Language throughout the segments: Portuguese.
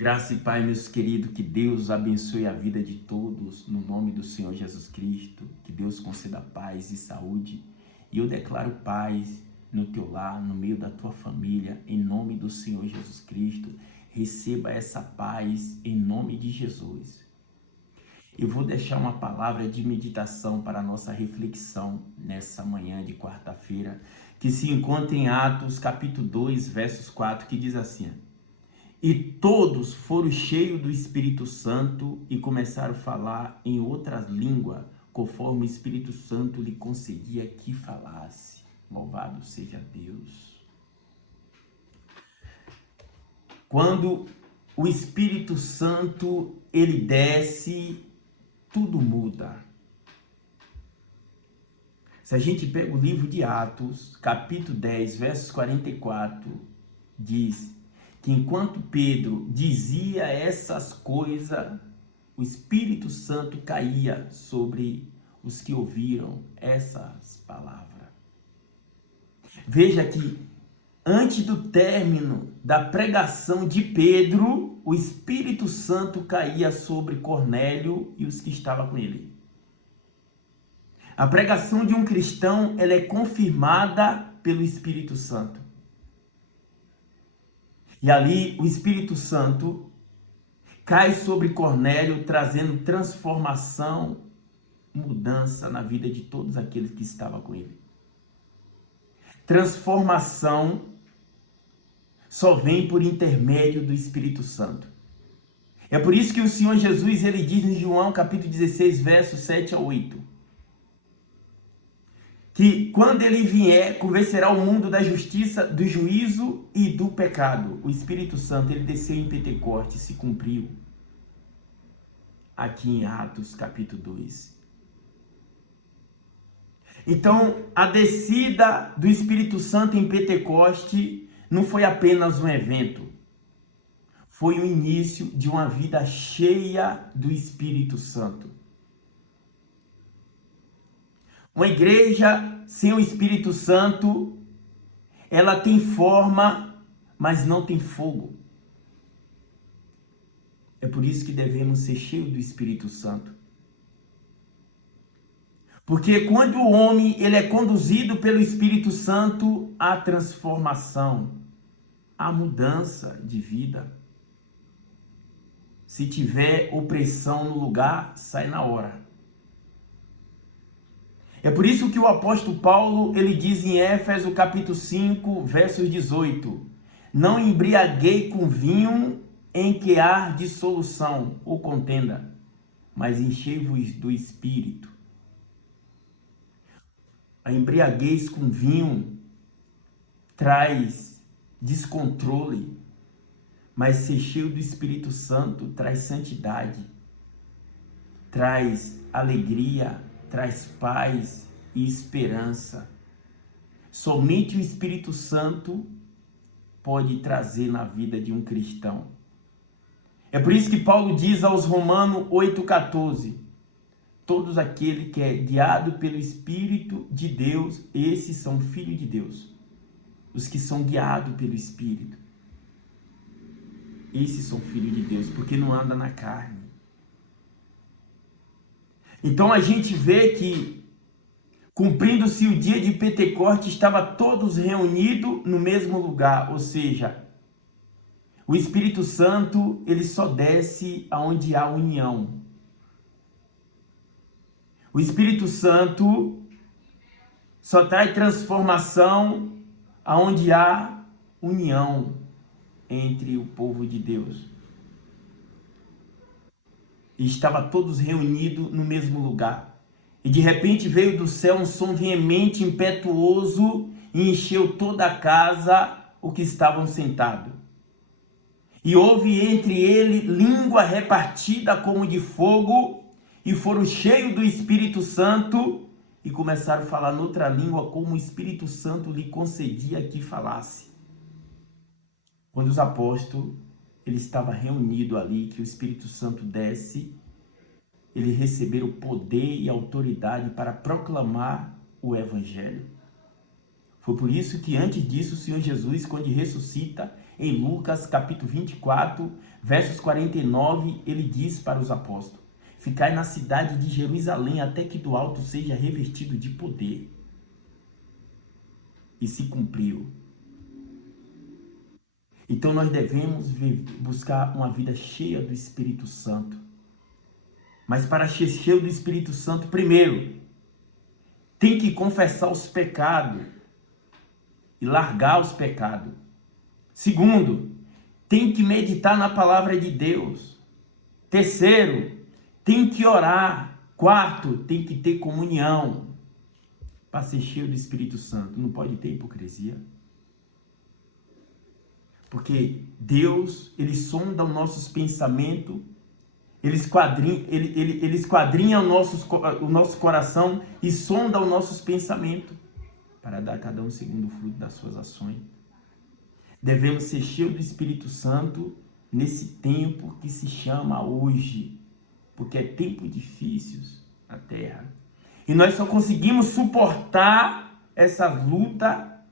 Graça e Pai, meus queridos, que Deus abençoe a vida de todos, no nome do Senhor Jesus Cristo, que Deus conceda paz e saúde. E eu declaro paz no teu lar, no meio da tua família, em nome do Senhor Jesus Cristo. Receba essa paz em nome de Jesus. Eu vou deixar uma palavra de meditação para a nossa reflexão nessa manhã de quarta-feira, que se encontra em Atos capítulo 2, versos 4, que diz assim: E todos foram cheios do Espírito Santo e começaram a falar em outras línguas, conforme o Espírito Santo lhe concedia que falasse. Louvado seja Deus. Quando o Espírito Santo ele desce, tudo muda. Se a gente pega o livro de Atos, capítulo 10, versos 44, diz que enquanto Pedro dizia essas coisas, o Espírito Santo caía sobre os que ouviram essas palavras. Veja que antes do término da pregação de Pedro, o Espírito Santo caía sobre Cornélio e os que estavam com ele. A pregação de um cristão, ela é confirmada pelo Espírito Santo. E ali o Espírito Santo cai sobre Cornélio, trazendo transformação, mudança na vida de todos aqueles que estavam com ele. Transformação só vem por intermédio do Espírito Santo. É por isso que o Senhor Jesus, ele diz em João capítulo 16, versos 7 a 8, que quando ele vier, convencerá o mundo da justiça, do juízo e do pecado. O Espírito Santo, ele desceu em Pentecostes, se cumpriu aqui em Atos capítulo 2. Então, a descida do Espírito Santo em Pentecostes não foi apenas um evento. Foi o início de uma vida cheia do Espírito Santo. Uma igreja sem o Espírito Santo, ela tem forma, mas não tem fogo. É por isso que devemos ser cheios do Espírito Santo. Porque quando o homem ele é conduzido pelo Espírito Santo, há transformação, há mudança de vida. Se tiver opressão no lugar, sai na hora. É por isso que o apóstolo Paulo, ele diz em Éfeso capítulo 5, versos 18, não embriaguei com vinho em que há dissolução ou contenda, mas enchei-vos do Espírito. A embriaguez com vinho traz descontrole, mas ser cheio do Espírito Santo traz santidade, traz alegria, traz paz e esperança. Somente o Espírito Santo pode trazer na vida de um cristão. É por isso que Paulo diz aos Romanos 8,14, todos aqueles que é guiado pelo Espírito de Deus, esses são filhos de Deus. Os que são guiados pelo Espírito, esses são filhos de Deus, porque não anda na carne. Então a gente vê que, cumprindo-se o dia de Pentecostes, estava todos reunidos no mesmo lugar, ou seja, o Espírito Santo, ele só desce aonde há união. O Espírito Santo só traz transformação aonde há união entre o povo de Deus. E estava todos reunidos no mesmo lugar. E de repente veio do céu um som veemente, impetuoso, e encheu toda a casa o que estavam sentados. E houve entre eles língua repartida como de fogo, e foram cheios do Espírito Santo, e começaram a falar noutra língua, como o Espírito Santo lhe concedia que falasse. Quando os apóstolos, eles estavam reunidos ali, que o Espírito Santo desce, eles receberam o poder e autoridade para proclamar o Evangelho. Foi por isso que antes disso o Senhor Jesus, quando ressuscita, Em Lucas capítulo 24, versos 49, ele diz para os apóstolos: ficai na cidade de Jerusalém até que do alto seja revestido de poder. E se cumpriu. Então nós devemos buscar uma vida cheia do Espírito Santo. Mas para ser cheio do Espírito Santo, primeiro, tem que confessar os pecados e largar os pecados. Segundo, tem que meditar na palavra de Deus. Terceiro, tem que orar. Quarto, tem que ter comunhão. Para ser cheio do Espírito Santo, não pode ter hipocrisia. Porque Deus, ele sonda os nossos pensamentos, ele esquadrinha o nosso coração e sonda os nossos pensamentos para dar a cada um segundo o fruto das suas ações. Devemos ser cheios do Espírito Santo nesse tempo que se chama hoje, porque é tempo difícil na terra. E nós só conseguimos suportar essa luta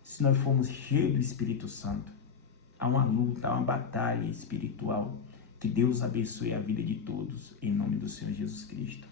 se nós formos cheios do Espírito Santo. Há uma luta, há uma batalha espiritual. Que Deus abençoe a vida de todos, em nome do Senhor Jesus Cristo.